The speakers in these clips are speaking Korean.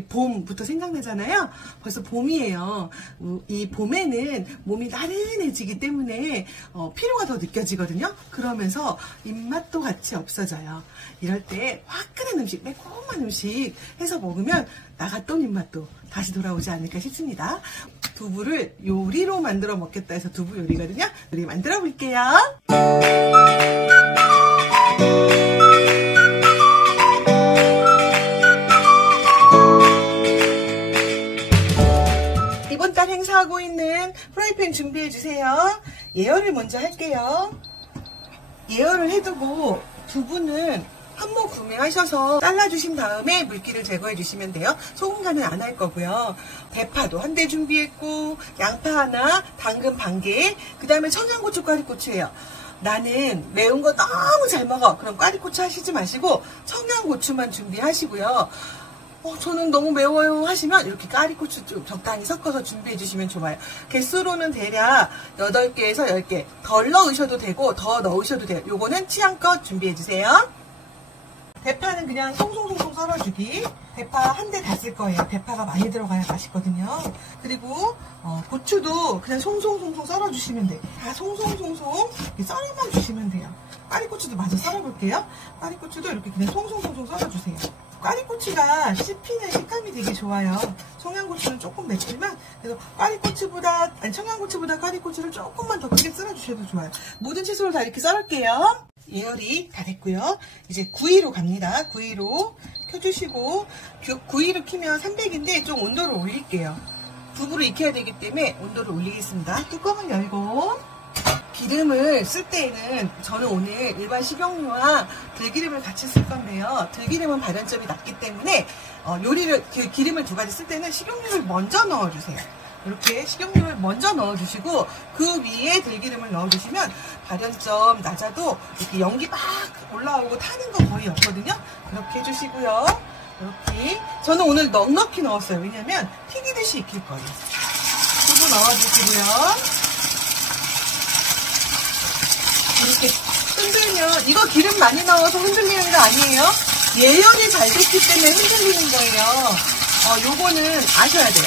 우리 봄부터 생각나잖아요. 벌써 봄이에요. 이 봄에는 몸이 나른해지기 때문에 피로가 더 느껴지거든요. 그러면서 입맛도 같이 없어져요. 이럴 때 화끈한 음식, 매콤한 음식 해서 먹으면 나갔던 입맛도 다시 돌아오지 않을까 싶습니다. 두부를 요리로 만들어 먹겠다 해서 두부 요리거든요. 요리 만들어 볼게요. 이번 달 행사하고 있는 프라이팬 준비해 주세요. 예열을 먼저 할게요. 예열을 해두고 두부는 한모 구매하셔서 잘라주신 다음에 물기를 제거해 주시면 돼요. 소금 간은 안 할 거고요. 대파도 한 대 준비했고, 양파 하나, 당근 반 개, 그 다음에 청양고추, 꽈리고추예요. 나는 매운 거 너무 잘 먹어. 그럼 꽈리고추 하시지 마시고 청양고추만 준비하시고요. 저는 너무 매워요 하시면 이렇게 꽈리고추 좀 적당히 섞어서 준비해 주시면 좋아요. 개수로는 대략 8개에서 10개. 덜 넣으셔도 되고 더 넣으셔도 돼요. 요거는 취향껏 준비해 주세요. 대파는 그냥 송송송송 썰어주기. 대파 한 대 다 쓸 거예요. 대파가 많이 들어가야 맛있거든요. 그리고 고추도 그냥 송송송송 썰어주시면 돼요. 다 송송송송 이렇게 썰어만 주시면 돼요. 꽈리고추도 마저 썰어볼게요. 꽈리고추도 이렇게 그냥 송송송송 썰어주세요. 꽈리고추가 씹히는 식감이 되게 좋아요. 청양고추는 조금 맵지만 그래서 청양고추보다 꽈리고추를 조금만 더 크게 썰어주셔도 좋아요. 모든 채소를 다 이렇게 썰을게요. 예열이 다 됐고요. 이제 구이로 갑니다. 구이로 켜주시고, 구이로 키면 300인데 좀 온도를 올릴게요. 두부를 익혀야 되기 때문에 온도를 올리겠습니다. 뚜껑을 열고, 기름을 쓸 때에는 저는 오늘 일반 식용유와 들기름을 같이 쓸 건데요. 들기름은 발연점이 낮기 때문에 기름을 두 가지 쓸 때는 식용유를 먼저 넣어주세요. 이렇게 식용유를 먼저 넣어주시고 그 위에 들기름을 넣어주시면 발연점 낮아도 이렇게 연기 막 올라오고 타는 거 거의 없거든요. 그렇게 해주시고요. 이렇게 저는 오늘 넉넉히 넣었어요. 왜냐면 튀기듯이 익힐 거예요. 두부 넣어주시고요. 이렇게 흔들면 이거 기름 많이 넣어서 흔들리는 거 아니에요. 예열이 잘 됐기 때문에 흔들리는 거예요. 요거는 아셔야 돼요.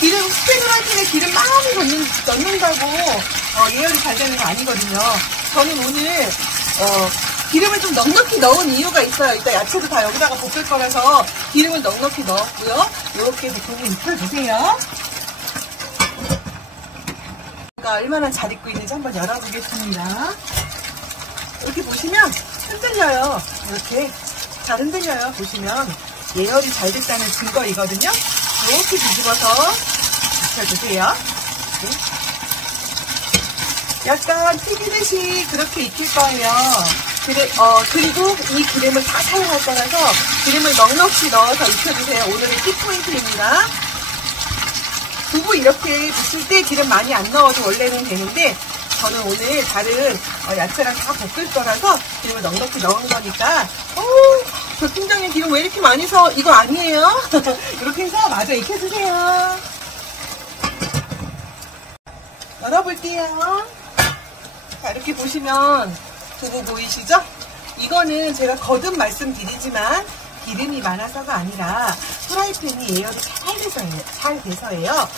기름 스테이크 할 때 기름 많이 넣는다고 예열이 잘 되는 거 아니거든요. 저는 오늘 기름을 좀 넉넉히 넣은 이유가 있어요. 이따 야채도 다 여기다가 볶을 거라서 기름을 넉넉히 넣었고요. 이렇게 두부 익혀주세요. 얼마나 잘 익고 있는지 한번 열어보겠습니다. 이렇게 보시면 흔들려요. 이렇게 잘 흔들려요. 보시면 예열이 잘 됐다는 증거이거든요. 이렇게 뒤집어서 익혀주세요. 약간 튀기듯이 그렇게 익힐 거예요. 그리고 이 기름을 다 사용할 거라서 기름을 넉넉히 넣어서 익혀주세요. 오늘의 키포인트입니다. 두부 이렇게 드실 때 기름 많이 안 넣어도 원래는 되는데 저는 오늘 다른 야채랑 다 볶을 거라서 기름을 넉넉히 넣은 거니까 저 팀장님 기름 왜 이렇게 많이 써? 이거 아니에요? 이렇게 해서 마저 익혀주세요. 열어볼게요. 자, 이렇게 보시면 두부 보이시죠? 이거는 제가 거듭 말씀드리지만 기름이 많아서가 아니라 프라이팬이 예열이 잘 돼서예요.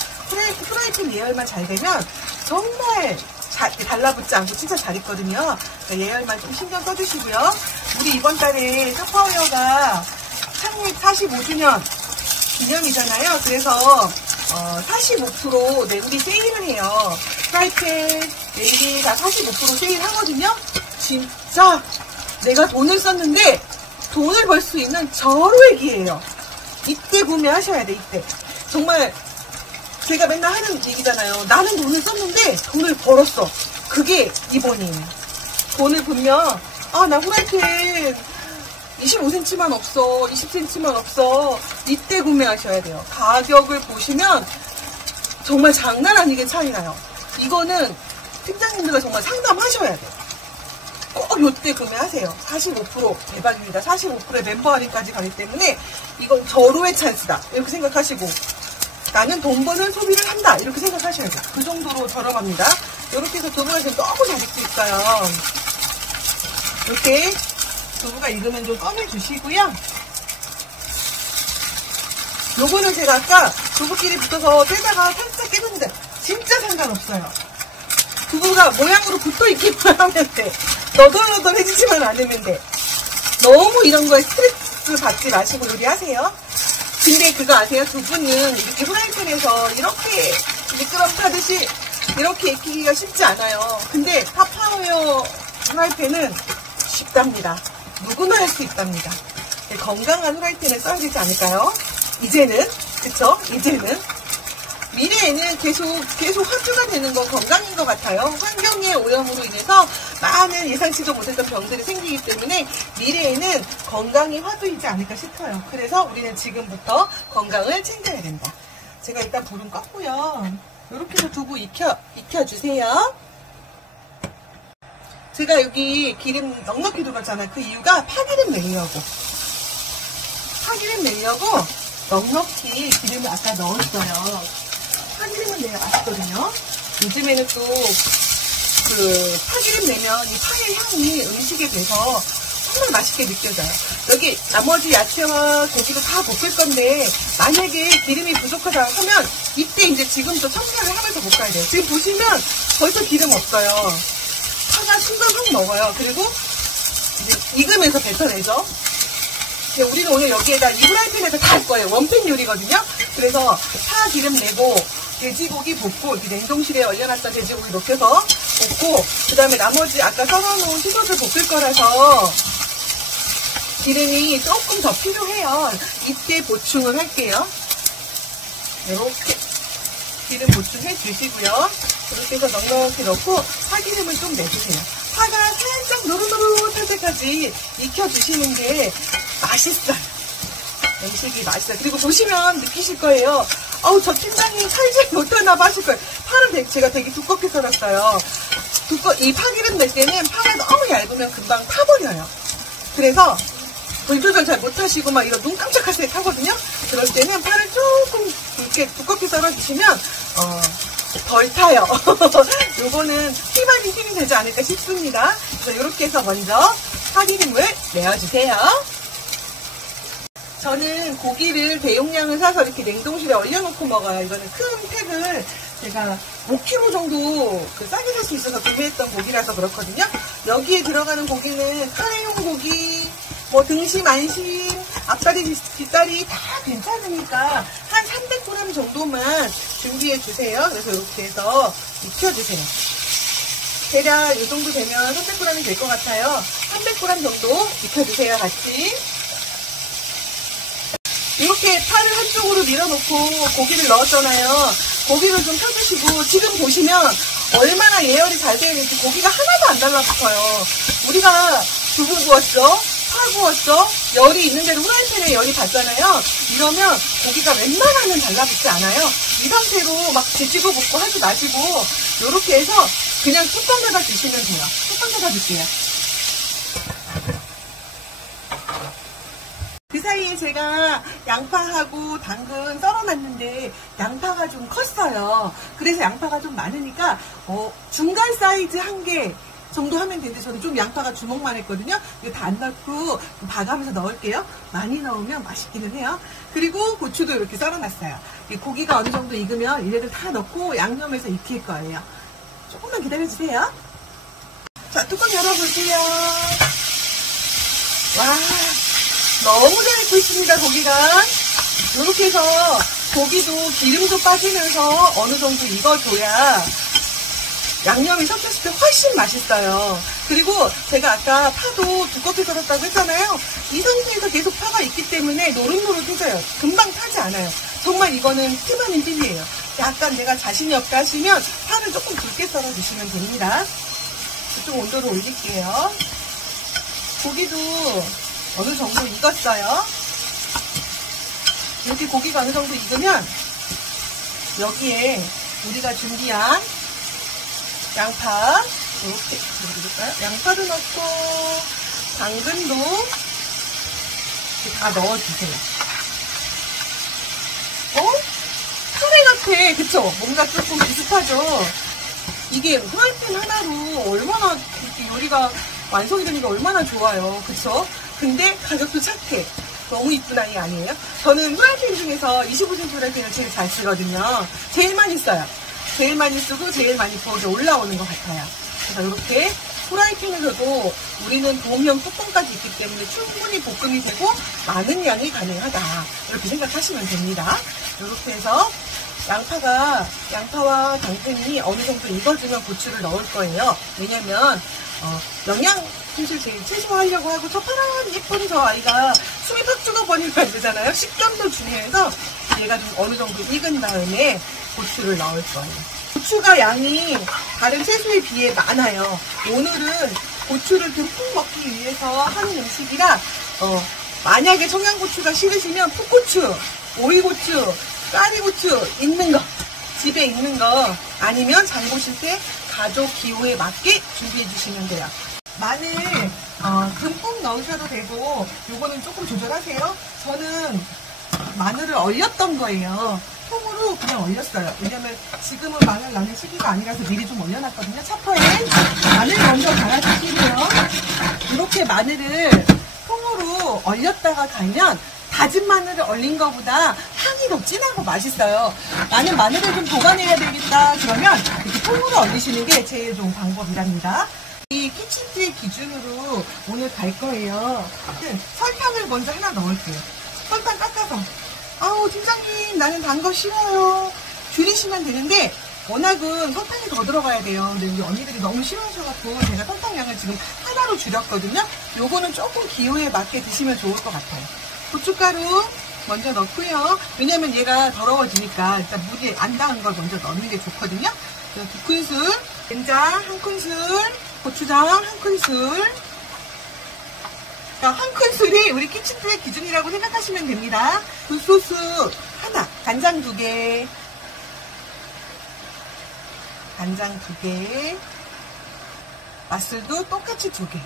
프라이팬 예열만 잘 되면 정말 달라붙지 않고 진짜 잘 익거든요. 그러니까 예열만 좀 신경 써주시고요. 우리 이번 달에 샤파오어가 창립 45주년 기념이잖아요. 그래서 45% 냄비 세일을 해요. 프라이팬, 냄비 다 45% 세일하거든요. 진짜 내가 돈을 썼는데 돈을 벌 수 있는 절호의 기회예요. 이때 구매하셔야 돼. 이때 정말 제가 맨날 하는 얘기잖아요. 나는 돈을 썼는데 돈을 벌었어. 그게 이번이에요. 돈을 벌면 나 프라이팬 25cm만 없어, 20cm만 없어. 이때 구매하셔야 돼요. 가격을 보시면 정말 장난 아니게 차이 나요. 이거는 팀장님들과 정말 상담하셔야 돼요. 꼭 요때 구매하세요. 45% 대박입니다. 45%의 멤버 할인까지 가기 때문에 이건 절호의 찬스다. 이렇게 생각하시고 나는 돈 버는 소비를 한다. 이렇게 생각하셔야 돼요. 그 정도로 저렴합니다. 이렇게 해서 두부가 지금 너무 잘 익고 있어요. 이렇게 두부가 익으면 좀 꺼내주시고요. 요거는 제가 아까 두부끼리 붙어서 떼다가 살짝 깨졌는데 진짜 상관없어요. 두부가 모양으로 붙어 있기만 하면 돼. 너덜너덜해지지만 않으면 돼. 너무 이런 거에 스트레스 받지 마시고 요리하세요. 근데 그거 아세요? 두부는 이렇게 프라이팬에서 이렇게 미끄럼타듯이 이렇게 익히기가 쉽지 않아요. 근데 파파오어 프라이팬은 쉽답니다. 누구나 할 수 있답니다. 건강한 프라이팬을 써야 되지 않을까요? 이제는, 그쵸? 이제는. 미래에는 계속 화두가 되는 건 건강인 것 같아요. 환경의 오염으로 인해서 많은 예상치도 못했던 병들이 생기기 때문에 미래에는 건강이 화두이지 않을까 싶어요. 그래서 우리는 지금부터 건강을 챙겨야 된다. 제가 일단 불은 껐고요. 이렇게 해서 두부 익혀주세요. 제가 여기 기름 넉넉히 들어갔잖아요. 그 이유가 파기름 내려고. 파기름 내려고 넉넉히 기름을 아까 넣었어요. 파기름은 내야 맛있거든요. 요즘에는 또 그 파기름 내면 이 파의 향이 음식에 배서 정말 맛있게 느껴져요. 여기 나머지 야채와 고기도 다 볶을 건데 만약에 기름이 부족하다 하면 이때 이제 지금부터 청소를 하면서 볶아야 돼요. 지금 보시면 벌써 기름 없어요. 파가 순간 확 먹어요. 그리고 이제 익으면서 뱉어내죠. 우리는 오늘 여기에다 이 프라이팬에서 다 할 거예요. 원팬 요리거든요. 그래서 파 기름 내고 돼지고기 볶고 이렇게 냉동실에 얼려놨던 돼지고기 녹여서 볶고 그 다음에 나머지 아까 썰어놓은 채소들 볶을 거라서 기름이 조금 더 필요해요. 이때 보충을 할게요. 이렇게 기름 보충해 주시고요. 이렇게 해서 넉넉히 넣고 파기름을 좀 내주세요. 파가 살짝 노릇노릇할 때까지 익혀주시는 게 맛있어요. 음식이 맛있어요. 그리고 보시면 느끼실 거예요. 저 팀장님 살지 못하나 봐 하실 거예요. 파를 제가 되게 두껍게 썰었어요. 이 파기름 낼 때는 파가 너무 얇으면 금방 타버려요. 그래서 불 조절 잘 못하시고 막 이런 눈 깜짝할 때 타거든요. 그럴 때는 파를 조금 이렇게 두껍게 썰어주시면 덜 타요. 요거는 튀김하기 힘이 되지 않을까 싶습니다. 그래서 이렇게 해서 먼저 파기름을 내어주세요. 저는 고기를 대용량을 사서 이렇게 냉동실에 얼려놓고 먹어요. 이거는 큰 팩을 제가 5kg 정도 싸게 살 수 있어서 구매했던 고기라서 그렇거든요. 여기에 들어가는 고기는 카레용 고기, 뭐 등심, 안심, 앞다리, 뒷다리 다 괜찮으니까 한 300g 정도만 준비해 주세요. 그래서 이렇게 해서 익혀주세요. 대략 이 정도 되면 300g이 될 것 같아요. 300g 정도 익혀주세요. 같이. 이렇게 파를 한쪽으로 밀어놓고 고기를 넣었잖아요. 고기를 좀 펴주시고 지금 보시면 얼마나 예열이 잘 되어 있는지 고기가 하나도 안 달라붙어요. 우리가 두부 구웠죠? 파 구웠죠? 열이 있는 대로 후라이팬에 열이 받잖아요. 이러면 고기가 웬만하면 달라붙지 않아요. 이 상태로 막 뒤지고 볶고 하지 마시고 이렇게 해서 그냥 뚜껑 닫아 주시면 돼요. 뚜껑 닫아 줄게요. 그 사이에 제가 양파하고 당근 썰어놨는데 양파가 좀 컸어요. 그래서 양파가 좀 많으니까 중간 사이즈 1개 정도 하면 되는데 저는 좀 양파가 주먹만 했거든요. 이거 다 안 넣고 봐가면서 넣을게요. 많이 넣으면 맛있기는 해요. 그리고 고추도 이렇게 썰어놨어요. 이 고기가 어느 정도 익으면 얘네들 다 넣고 양념해서 익힐 거예요. 조금만 기다려주세요. 자, 뚜껑 열어볼게요. 와, 너무 잘 익고 있습니다. 고기가 이렇게 해서 고기도 기름도 빠지면서 어느 정도 익어줘야 양념이 섞였을 때 훨씬 맛있어요. 그리고 제가 아까 파도 두껍게 썰었다고 했잖아요. 이 상태에서 계속 파가 있기 때문에 노릇노릇해져요. 금방 타지 않아요. 정말 이거는 팁 아닌 팁이에요. 약간 내가 자신이 없다 하시면 파를 조금 굵게 썰어주시면 됩니다. 좀 온도를 올릴게요. 고기도 어느 정도 익었어요. 이렇게 고기가 어느 정도 익으면 여기에 우리가 준비한 양파 이렇게 넣어줄까요? 양파도 넣고 당근도 이렇게 다 넣어주세요. 카레 같아, 그쵸? 뭔가 조금 비슷하죠? 이게 프라이팬 하나로 얼마나 이렇게 요리가 완성이 되는 게 얼마나 좋아요, 그쵸? 근데 가격도 착해. 너무 이쁜 아이 아니에요? 저는 프라이팬 중에서 25cm 프라이팬을 제일 잘 쓰거든요. 제일 많이 써요. 제일 많이 쓰고 제일 많이 부엌에 올라오는 것 같아요. 그래서 이렇게 프라이팬에서도 우리는 도움형 뚜껑까지 있기 때문에 충분히 볶음이 되고 많은 양이 가능하다. 이렇게 생각하시면 됩니다. 이렇게 해서 양파와 당근이 어느 정도 익어지면 고추를 넣을 거예요. 왜냐면 영양 사실 제일 최소화하려고 하고 저 파란 예쁜 저 아이가 숨이 팍 죽어버리면 안 되잖아요. 식감도 중요해서 얘가 좀 어느 정도 익은 다음에 고추를 넣을 거예요. 고추가 양이 다른 채소에 비해 많아요. 오늘은 고추를 듬뿍 먹기 위해서 하는 음식이라 만약에 청양고추가 싫으시면 풋고추, 오이고추, 까리고추 있는 거, 집에 있는 거 아니면 장 보실 때 가족 기호에 맞게 준비해 주시면 돼요. 마늘 듬뿍 넣으셔도 되고 요거는 조금 조절하세요. 저는 마늘을 얼렸던 거예요. 통으로 그냥 얼렸어요. 왜냐면 지금은 마늘 나는 시기가 아니라서 미리 좀 얼려놨거든요. 차파에 마늘 먼저 갈아주시고요. 이렇게 마늘을 통으로 얼렸다가 갈면 다진 마늘을 얼린 것보다 향이 더 진하고 맛있어요. 나는 마늘을 좀 보관해야 되겠다 그러면 이렇게 통으로 얼리시는 게 제일 좋은 방법이랍니다. 이 키친트의 기준으로 오늘 갈 거예요. 설탕을 먼저 하나 넣을게요. 설탕 깎아서. 아우 팀장님 나는 단 거 싫어요. 줄이시면 되는데 워낙은 설탕이 더 들어가야 돼요. 근데 우리 언니들이 너무 싫어하셔갖고 제가 설탕량을 지금 하나로 줄였거든요. 요거는 조금 기호에 맞게 드시면 좋을 것 같아요. 고춧가루 먼저 넣고요. 왜냐면 얘가 더러워지니까 일단 물이 안 닿은 걸 먼저 넣는 게 좋거든요. 2큰술, 된장 1큰술, 고추장 1큰술. 한 큰술이 우리 키친트의 기준이라고 생각하시면 됩니다. 굴소스 하나, 간장 2개, 간장 2개, 맛술도 똑같이 2개.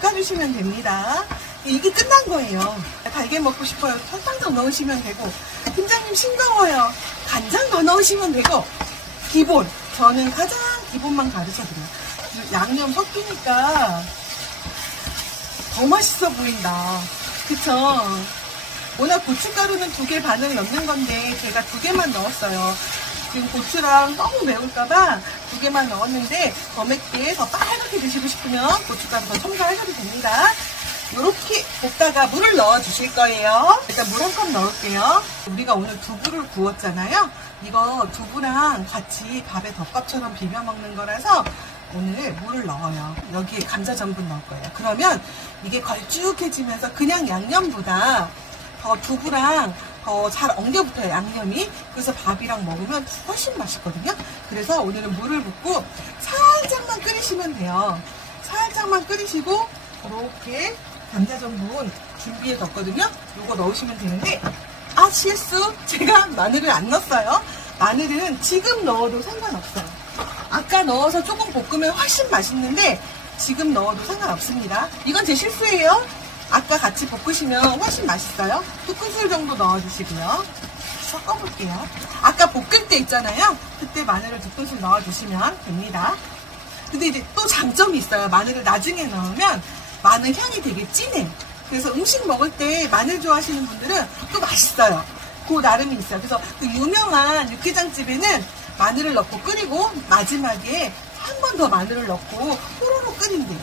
볶아주시면 됩니다. 이게 끝난 거예요. 달걀 먹고 싶어요. 설탕 더 넣으시면 되고, 팀장님 싱거워요. 간장 더 넣으시면 되고, 기본. 저는 가장 기본만 가르쳐드려요. 양념 섞이니까 더 맛있어 보인다. 그쵸? 워낙 고춧가루는 2개 반을 넣는 건데 제가 2개만 넣었어요. 지금 고추랑 너무 매울까봐 2개만 넣었는데 더 맵게 더 빨갛게 드시고 싶으면 고춧가루 더 첨가하셔도 됩니다. 이렇게 볶다가 물을 넣어 주실 거예요. 일단 물 1컵 넣을게요. 우리가 오늘 두부를 구웠잖아요. 이거 두부랑 같이 밥에 덮밥처럼 비벼 먹는 거라서 오늘 물을 넣어요. 여기에 감자 전분 넣을 거예요. 그러면 이게 걸쭉해지면서 그냥 양념보다 더 두부랑 더 잘 엉겨붙어요, 양념이. 그래서 밥이랑 먹으면 훨씬 맛있거든요. 그래서 오늘은 물을 붓고 살짝만 끓이시면 돼요. 살짝만 끓이시고 이렇게 감자 전분 준비해 뒀거든요. 이거 넣으시면 되는데 실수! 제가 마늘을 안 넣었어요. 마늘은 지금 넣어도 상관없어요. 아까 넣어서 조금 볶으면 훨씬 맛있는데 지금 넣어도 상관없습니다. 이건 제 실수예요. 아까 같이 볶으시면 훨씬 맛있어요. 2큰술 정도 넣어주시고요. 섞어볼게요. 아까 볶을 때 있잖아요. 그때 마늘을 2큰술 넣어주시면 됩니다. 근데 이제 또 장점이 있어요. 마늘을 나중에 넣으면 마늘 향이 되게 진해요. 그래서 음식 먹을 때 마늘 좋아하시는 분들은 또 맛있어요. 그 나름이 있어요. 그래서 그 유명한 육개장집에는 마늘을 넣고 끓이고 마지막에 한 번 더 마늘을 넣고 호로록 끓인대요.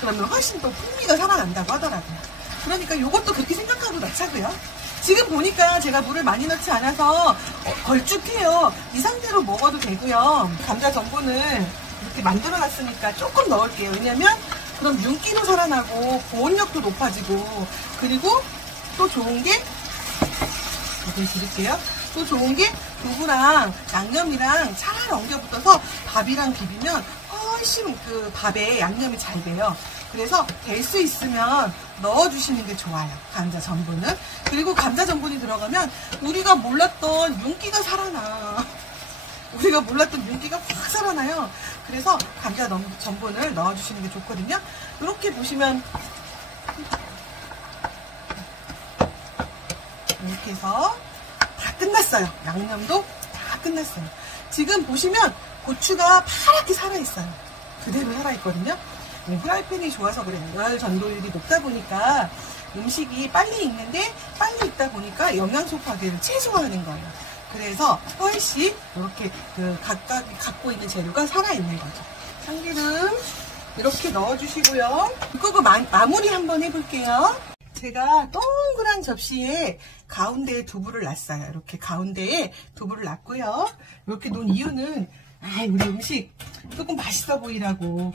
그러면 훨씬 또 풍미가 살아난다고 하더라고요. 그러니까 이것도 그렇게 생각하고 넣자고요. 지금 보니까 제가 물을 많이 넣지 않아서 걸쭉해요. 이 상태로 먹어도 되고요. 감자 전분을 이렇게 만들어 놨으니까 조금 넣을게요. 왜냐면 그럼 윤기도 살아나고 보온력도 높아지고, 그리고 또 좋은 게 조금 드릴게요. 또 좋은 게 두부랑 양념이랑 잘 엉겨붙어서 밥이랑 비비면 훨씬 그 밥에 양념이 잘 돼요. 그래서 될 수 있으면 넣어주시는 게 좋아요. 감자 전분은. 그리고 감자 전분이 들어가면 우리가 몰랐던 윤기가 살아나. 우리가 몰랐던 윤기가 확 살아나요. 그래서 감자 전분을 넣어주시는 게 좋거든요. 이렇게 보시면 이렇게 해서 다 끝났어요. 양념도 다 끝났어요. 지금 보시면 고추가 파랗게 살아있어요. 그대로 살아있거든요. 프라이팬이 좋아서 그래요. 열 전도율이 높다 보니까 음식이 빨리 익는데 빨리 익다 보니까 영양소 파괴를 최소화하는 거예요. 그래서 훨씬 이렇게 각각 갖고 있는 재료가 살아있는 거죠. 참기름 이렇게 넣어주시고요. 그리고 마무리 한번 해볼게요. 제가 동그란 접시에 가운데에 두부를 놨어요. 이렇게 가운데에 두부를 놨고요. 이렇게 놓은 이유는 우리 음식 조금 맛있어 보이라고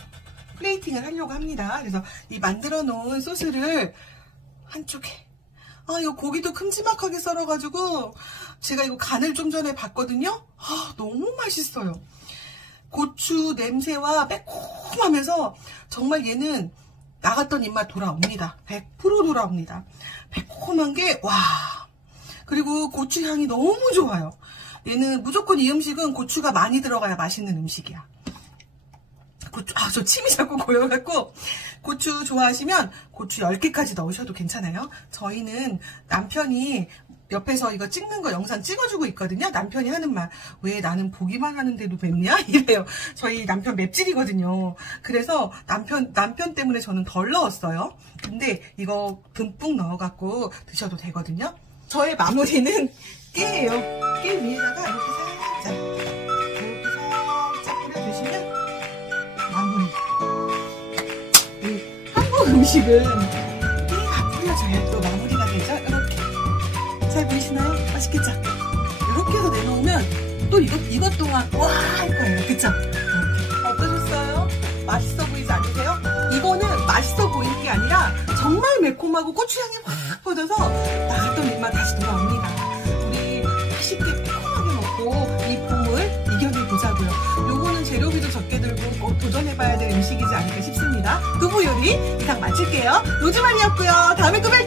플레이팅을 하려고 합니다. 그래서 이 만들어 놓은 소스를 한쪽에 이거 고기도 큼지막하게 썰어가지고 제가 이거 간을 좀 전에 봤거든요. 너무 맛있어요. 고추 냄새와 매콤하면서 정말 얘는 나갔던 입맛 돌아옵니다. 100% 돌아옵니다. 매콤한 게 그리고 고추 향이 너무 좋아요. 얘는 무조건 이 음식은 고추가 많이 들어가야 맛있는 음식이야. 고추, 저 침이 자꾸 고여갖고 고추 좋아하시면 고추 10개까지 넣으셔도 괜찮아요. 저희는 남편이 옆에서 이거 찍는 거 영상 찍어주고 있거든요. 남편이 하는 말, 왜 나는 보기만 하는데도 맵냐? 이래요. 저희 남편 맵찔이거든요. 그래서 남편 때문에 저는 덜 넣었어요. 근데 이거 듬뿍 넣어갖고 드셔도 되거든요. 저의 마무리는 깨예요. 깨 위에다가 이렇게 살짝 뿌려주시면 마무리. 한국 음식은 깨가 뿌려져야 또 마무리가 되죠. 이렇게. 잘 보이시나요? 맛있겠죠? 이렇게 해서 내놓으면 또 이것 또한 할 거예요. 그쵸? 어떠셨어요? 맛있어 보이지 않으세요? 이거는 맛있어 보이는 게 아니라 정말 매콤하고 고추향이 확 퍼져서 나갔던 입맛 다시 돌아옵니다. 우리 맛있게 매콤하게 먹고 이 봄을 이겨내보자고요. 요거는 재료비도 적게 들고 꼭 도전해봐야 될 음식이지 않을까 싶습니다. 두부 요리 이상 마칠게요. 노즈만이었고요. 다음에 또 뵐게요.